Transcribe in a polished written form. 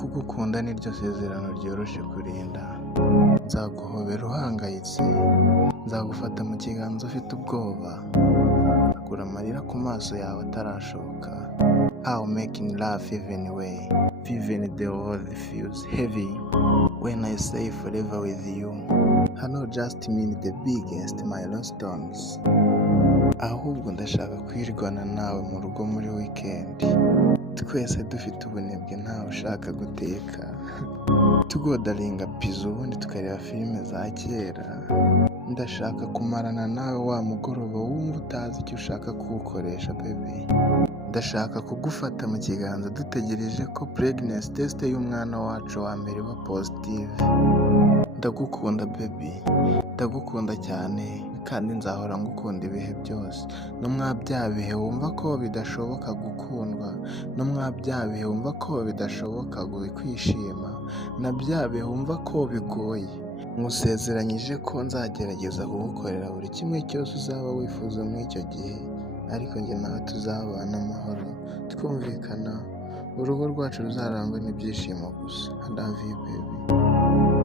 kugukunda niryo sezerano ryoroshye kurinda. Nzaguhobera uhangayitse, nzagufata mu kiganza ufite ubwoba, nzagura amarira ku maso yawe atarashoka. How making love even the world feels heavy when I say forever with you. Hano just mean the biggest milestones. Ahubwo ndashaka kwirwana nawe mu rugo muri weekend, twese dufite ubunebwe ntawe ushaka guteka, tugodaringa pizza ubundi tukareba filime za kera. Ndashaka kumarana nawe wa mugoroba wumva utazi icyo ushaka kuwukoresha baby. Ndashaka kugufata mu kiganza dutegereje ko pregnancy test y'umwana wacu wa mbere iba positive. Ndagukunda baby, ndagukunda cyane kandi nzahora ngukunda ibihe byose. No mwa bya bihe wumva ko bidashoboka gukundwa, no mwa bya bihe wumva ko bidashoboka kwishima, na bya bihe wumva ko bigoye. Nkusezeranyije ko nzagerageza kugukorera buri kimwe cyose uzaba wifuza muri icyo gihe, ariko njye nawe tuzabana amahoro twumvikana, urugo rwacu ruzarangwa n'ibyishimo gusa. I love you baby.